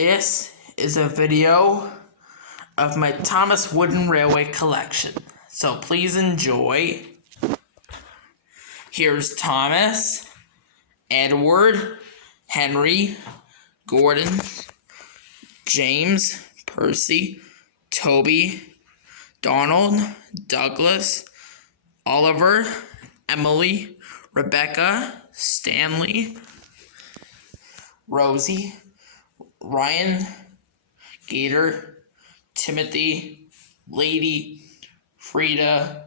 This is a video of my Thomas Wooden Railway collection, so please enjoy. Here's Thomas, Edward, Henry, Gordon, James, Percy, Toby, Donald, Douglas, Oliver, Emily, Rebecca, Stanley, Rosie, Ryan, Gator, Timothy, Lady, Frida,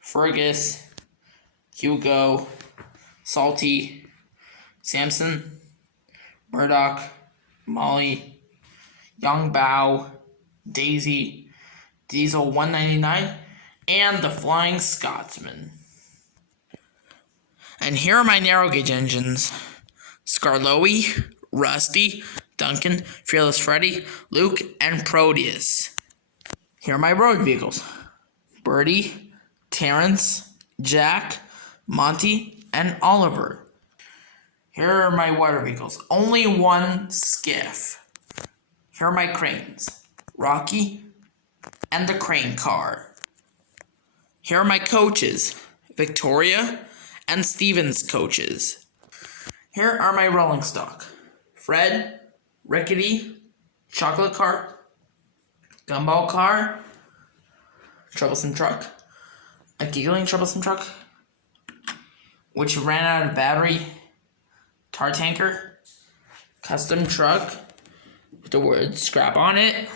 Fergus, Hugo, Salty, Samson, Murdoch, Molly, Young Bao, Daisy, Diesel 199, and the Flying Scotsman. And here are my narrow gauge engines: Skarloey, Rusty, Duncan, Fearless Freddy, Luke, and Proteus. Here are my road vehicles: Birdie, Terrence, Jack, Monty, and Oliver. Here are my water vehicles: only one skiff. Here are my cranes: Rocky and the crane car. Here are my coaches: Victoria and Stevens coaches. Here are my rolling stock: Fred, Rickety, Chocolate Car, Gumball Car, Troublesome Truck, a Giggling Troublesome Truck, which ran out of battery, Tar Tanker, Custom Truck with the word scrap on it,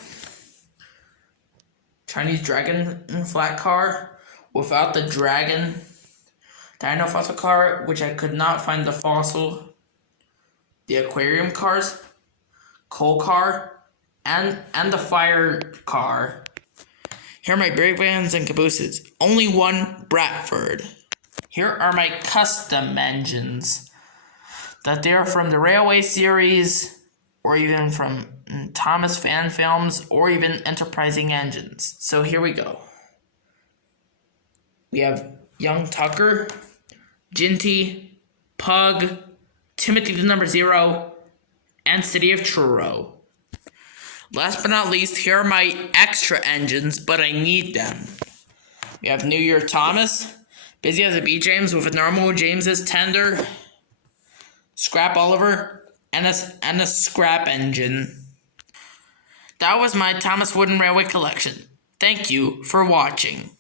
Chinese Dragon Flat Car without the dragon, Dino Fossil Car, which I could not find the fossil, the aquarium cars, coal car, and the fire car. Here are my brake vans and cabooses: only one Bradford. Here are my custom engines, that they are from the Railway series, or even from Thomas fan films, or even Enterprising Engines. So here we go. We have Young Tucker, Ginty, Pug, Timothy the Number Zero, and City of Truro. Last but not least, here are my extra engines, but I need them. We have New Year Thomas, Busy as a B James with a normal James's tender, Scrap Oliver, and a scrap engine. That was my Thomas Wooden Railway collection. Thank you for watching.